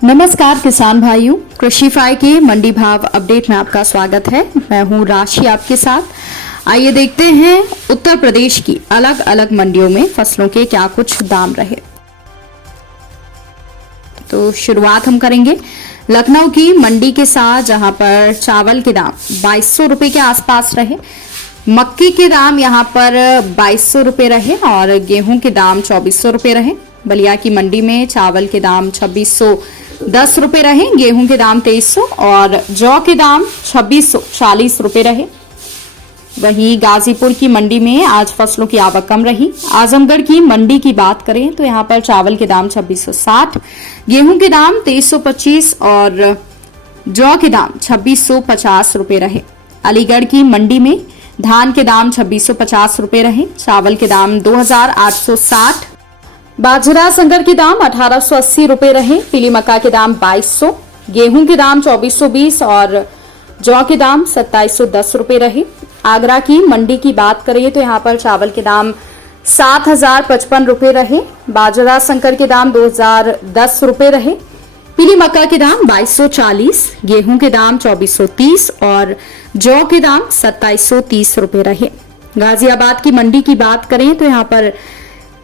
नमस्कार किसान भाइयों, कृषि फाई के मंडी भाव अपडेट में आपका स्वागत है। मैं हूं राशि आपके साथ। आइए देखते हैं उत्तर प्रदेश की अलग अलग मंडियों में फसलों के क्या कुछ दाम रहे। तो शुरुआत हम करेंगे लखनऊ की मंडी के साथ, जहां पर चावल के दाम 2200 रुपए के आसपास रहे। मक्की के दाम यहां पर 2200 रुपए रहे और गेहूं के दाम 2400 रुपए रहे। बलिया की मंडी में चावल के दाम 2610 रुपए रहे, गेहूं के दाम 2300 और जौ के दाम 2640 रुपए रहे। वहीं गाजीपुर की मंडी में आज फसलों की आवक कम रही। आजमगढ़ की मंडी की बात करें तो यहां पर चावल के दाम 2660, गेहूं के दाम 2325 और जौ के दाम 2650 रुपए रहे। अलीगढ़ की मंडी में धान के दाम 2650 रुपए रहे, चावल के दाम 2860, बाजरा संकर के दाम 1880 रुपए रहे, पीली मक्का के दाम 2200, गेहूं के दाम 2420 और जौ के दाम 2710 रुपए रहे। आगरा की मंडी की बात करें तो यहां पर चावल के दाम 7055 रुपए रहे, बाजरा संकर के दाम 2010 रुपए रहे, पीली मक्का के दाम 2240, गेहूं के दाम 2430 और जौ के दाम 2730 रुपए रहे। गाजियाबाद की मंडी की बात करें तो यहां पर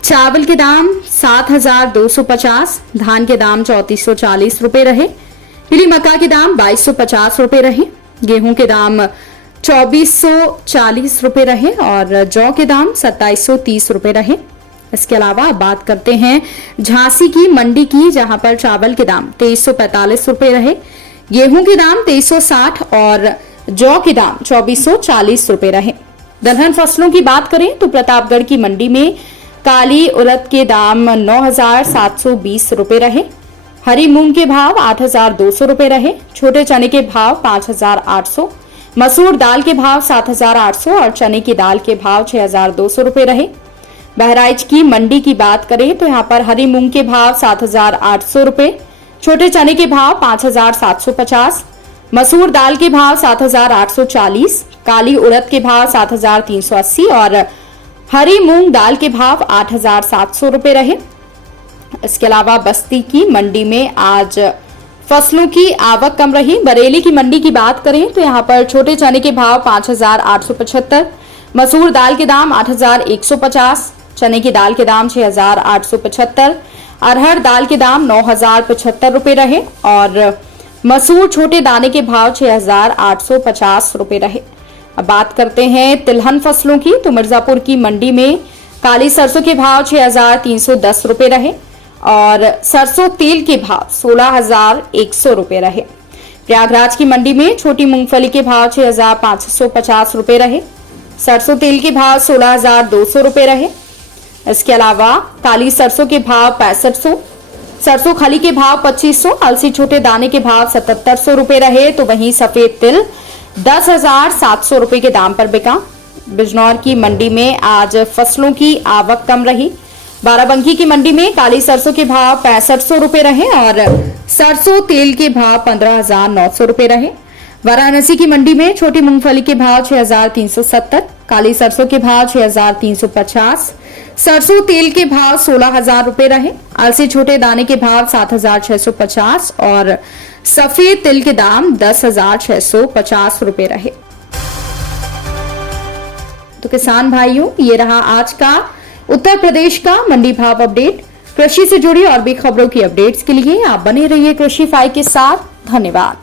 चावल के दाम 7250, धान के दाम 3440 रुपए रहे, पीली मक्का के दाम 2250 रुपए रहे, गेहूं के दाम 2440 रुपए रहे और जौ के दाम 2730 रुपए रहे। इसके अलावा बात करते हैं झांसी की मंडी की, जहां पर चावल के दाम 2345 रुपए रहे, गेहूं के दाम 2360 और जौ के दाम 2440 रुपए रहे। दलहन फसलों की बात करें तो प्रतापगढ़ की मंडी में काली उड़द के दाम 9720 रुपए रहे, हरी मूंग के भाव 8200 रुपए रहे, छोटे चने के भाव 5800, मसूर दाल के भाव 7800 और चने की दाल के भाव 6200 रुपए रहे। बहराइच की मंडी की बात करें तो यहां पर हरी मूंग के भाव 7800 रुपए, छोटे चने के भाव 5750, मसूर दाल के भाव 7840, काली उड़द के भाव 7380 और हरी मूंग दाल के भाव 8700 रुपए रहे। इसके अलावा बस्ती की मंडी में आज फसलों की आवक कम रही। बरेली की मंडी की बात करें तो यहां पर छोटे चने के भाव 5875, मसूर दाल के दाम 8150, चने की दाल के दाम 6875, अरहर दाल के दाम 9075 रुपए रहे और मसूर छोटे दाने के भाव 6850 रुपए रहे। अब बात करते हैं तिलहन फसलों की, तो मिर्जापुर की मंडी में काली सरसों के भाव 6310 रुपए रहे और सरसों तेल के भाव 16100 रुपए रहे। प्रयागराज की मंडी में छोटी मूंगफली के भाव 6550 रुपए रहे, सरसों तेल के भाव 16200 रुपए रहे। इसके अलावा काली सरसों के भाव 6500, सरसों खली के भाव 2500, अलसी छोटे दाने के भाव 7700 रुपए रहे। तो वहीं सफेद तिल 10,700 रुपए के दाम पर बिका। बिजनौर की मंडी में आज फसलों की आवक कम रही। बाराबंकी की मंडी में काली सरसों के भाव 6500 रुपए रहे और सरसों तेल के भाव 15,900 रुपए रहे। वाराणसी की मंडी में छोटी मूंगफली के भाव 6370, काली सरसों के भाव 6350, सरसों तेल के भाव 16,000 रुपए रहे, अलसी छोटे दाने के भाव 7,650 और सफेद तिल के दाम 10,650 रुपए रहे। तो किसान भाइयों, ये रहा आज का उत्तर प्रदेश का मंडी भाव अपडेट। कृषि से जुड़ी और भी खबरों की अपडेट्स के लिए आप बने रहिए कृषि फाई के साथ। धन्यवाद।